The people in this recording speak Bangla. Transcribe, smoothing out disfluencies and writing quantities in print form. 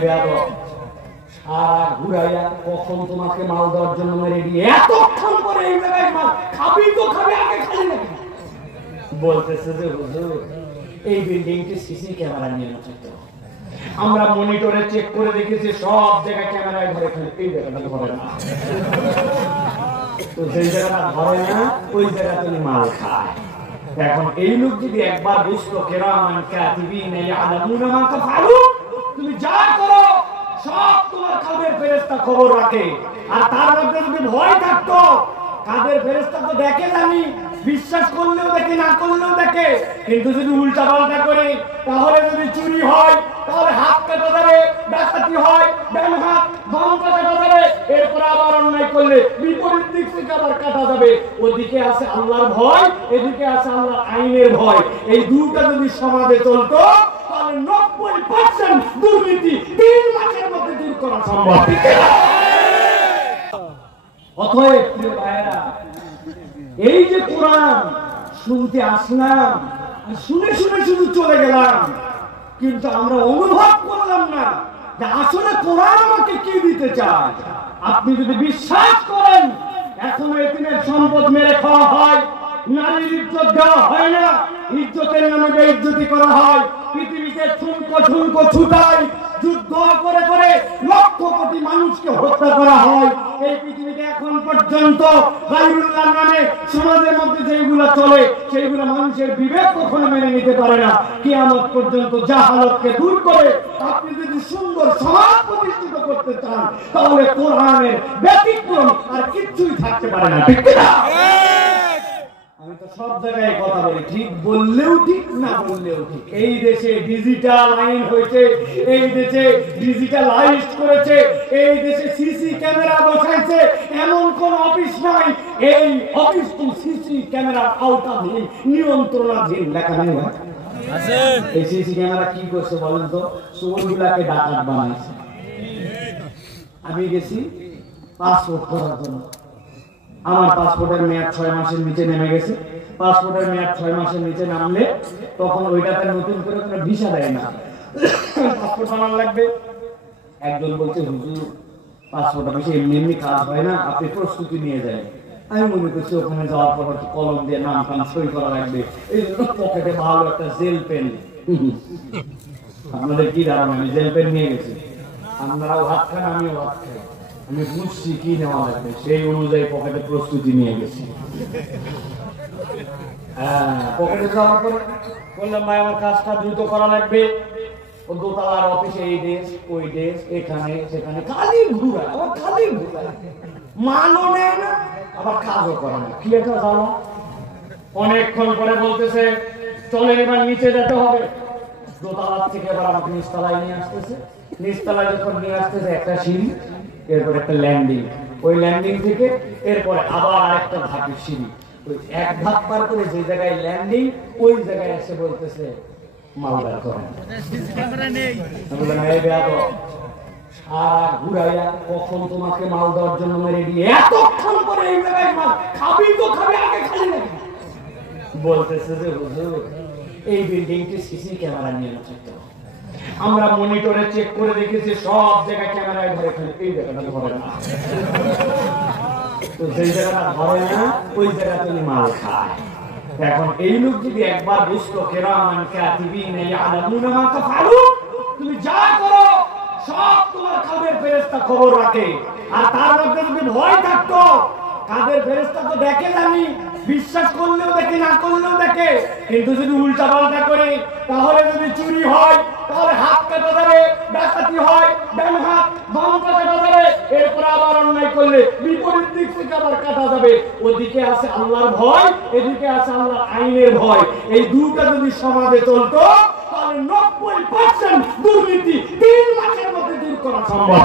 সারা ঘুরাইয়া কখন তোমাকে মাল দেওয়ার জন্য মেরে দিয়ে এতক্ষণ পরে এই জায়গায় মাল খাবি তো খাবি, আগে খালি নাকি? বলতেছে যে হুজুর এই বিল্ডিংটি সিসি ক্যামেরা নিয়ে থাকতে হবে। আমরা মনিটরে চেক করে দেখেছি সব জায়গায় ক্যামেরায় ধরে, খালি এই জায়গাটা ধরে না। তো যেই জায়গাটা ধরে না ওই জায়গা তুমি মাল খায়। এখন এই লোক যদি একবার বুঝতো কিরামান কাতিবিন ইয়ালামুনা মা তাফআলুন, তুমি যা করো সব তোমার কাদের ফেরেশতা খবর রাখে। আর তার মধ্যে যদি ভয় থাকতো, কাদের ফেরেশতা তো দেখে জানি, বিশ্বাস করলেও দেখে না করলেও দেখে, কিন্তু যদি উল্টা পাল্টা করে তাহলে যদি চুরি হয় তাহলে হাত কাটা যাবে, ডাকাতি হয় ডান হাত বাম কাটা যাবে, এরপর আবার অন্যায় করলে বিপরীত দিক থেকে আবার কাটা যাবে। ওদিকে আছে আল্লাহর ভয়, এদিকে আছে আল্লাহর আইনের ভয়। এই দুটো যদি সমাজে চলতো তাহলে 90% দুর্নীতি 3 মাসের মধ্যে দূর করা সম্ভব। অতএব প্রিয় ভাইরা, এই যে কোরআন শুনতে আসলাম, শুনে শুনে শুধু চলে গেলাম, কিন্তু আমরা অনুভব করলাম না যে আসলে কোরআন আমাকে কি দিতে চায়। আপনি যদি বিশ্বাস করেন এখনো এতিমের সম্পদ মেরে খাওয়া হয়, নারীর ইজ্জত দেওয়া হয় না, ইজ্জতের নামে বেইজ্জতি করা হয়, পৃথিবীতে ঠুনকো ছুটায়, যুদ্ধ করে করে লক্ষ কোটি মানুষকে হত্যা করা হয়। এই পৃথিবীতে এখন পর্যন্ত গায়রুল্লাহর নামে সমাজের মধ্যে যেগুলো চলে সেইগুলো মানুষের বিবেক কখনো মেনে নিতে পারে না। কিয়ামত পর্যন্ত জাহালতকে দূর করে আপনি যদি সুন্দর সমাজ প্রতিষ্ঠিত করতে চান তাহলে কোরআনের ব্যতিক্রম আর কিছুই থাকতে পারে না, ঠিক না? আমি তো সব জায়গায় কথা বলি, ঠিক বললেও ঠিক, না বললেও ঠিক। এই দেশে ডিজিটাল আইন হয়েছে, এই দেশে ডিজিটালাইজ করেছে, এই দেশে সিসি ক্যামেরা বসাইছে, এমন কোন অফিস নাই এই অফিসটি সিসি ক্যামেরা আওতাধীন, নিয়ন্ত্রণাধীন লেখা নেই আছে। এই সিসি ক্যামেরা কি করছে বলেন তো? চোরগুলাকে ডাকাত বানাইছে। আমি গেছি পাসপোর্ট করার জন্য, আমার পাসপোর্টের মেয়াদ 6 মাসের নিচে নেমে গেছে। পাসপোর্টের মেয়াদ 6 মাসের নিচে নামলে তখন ওইটাতে নতুন করে কোনো ভিসা দেয় না, পাসপোর্ট বানানো লাগবে। একজন বলছে হুজুর পাসপোর্ট অফিসে এমনি এমনি কাজ হয় না, আপনি প্রস্তুতি নিয়ে যান। আমি মনে করছি ওখানে যাওয়ার পর কলম দিয়ে নাম টাম সই করা লাগবে, এই জন্য পকেটে ভালো একটা জেল পেন। আপনাদের কি ধারণা? আমি জেল পেন নিয়ে গেছি, আপনারাও হাত খান আমিও হাত খাই। আমি বুঝছি কি নেওয়া লাগবে, সেই অনুযায়ী পকেটে প্রস্তুতি নিয়ে গেছি। পকেটে যাওয়ার পর বললাম ভাই আমার কাজটা দ্রুত করা লাগবে। ও দোতলার অফিসে এই দেশ ওই দেশ, এখানে সেখানে খালি ঘুরা, আবার খালি ঘুরা, মানও নেয় না আবার কাজও করে না। কি একটা জানো, অনেকক্ষণ পরে বলতেছে চলেন এবার নিচে যেতে হবে। দোতলার থেকে এবার আমাকে নিচতলায় নিয়ে আসতেছে। নিচতলায় যখন নিয়ে আসতেছে একটা সিঁড়ি, এরপর একটা ল্যান্ডিং, ওই ল্যান্ডিং থেকে এরপরে আবার আরেকটা ধাপের সিঁড়ি। ওই এক ধাপ পার করে যে জায়গায় ল্যান্ডিং ওই জায়গায় এসে বলতেছে মালদার করেন। সারা ঘুরাইয়া কখন তোমাকে মাল দেওয়ার জন্য মেরে দিয়ে এতক্ষণ পরে এই জায়গায় মাল খাবি তো খাবি, আগে খালি নাকি? বলতেছে যে হুজুর এই বিল্ডিংটি সিসি ক্যামেরা নিয়ে থাকতে হবে। আমরা মনিটরে চেক করে দেখেছি সব জায়গায় ক্যামেরায় ধরে, খালি এই জায়গাটা ধরে না। তো যেই জায়গাটা ধরে না ওই জায়গা তুমি মাল খায়। এখন এই লোক যদি একবার বুঝতো কিরামান কাতিবিন ইয়ালামুনা মা তাফআলুন, তুমি যা করো সব তোমার কাদের ফেরেশতা খবর রাখে। আর তার মধ্যে যদি ভয় থাকতো, কাদের ফেরেশতা তো দেখে জানি, বিশ্বাস করলেও দেখে না করলেও দেখে, কিন্তু যদি উল্টা পাল্টা করে তাহলে যদি চুরি হয় তাহলে হাত কাটা যাবে, ডাকাতি হয় ডান হাত বাম কাটা যাবে, এরপর আবার অন্যায় করলে বিপরীত দিক থেকে আবার কাটা যাবে। ওদিকে আছে আল্লাহর ভয়, এদিকে আছে আল্লাহর আইনের ভয়। এই দুটো যদি সমাজে চলতো তাহলে 90% দুর্নীতি 3 মাসের মধ্যে দূর করা সম্ভব।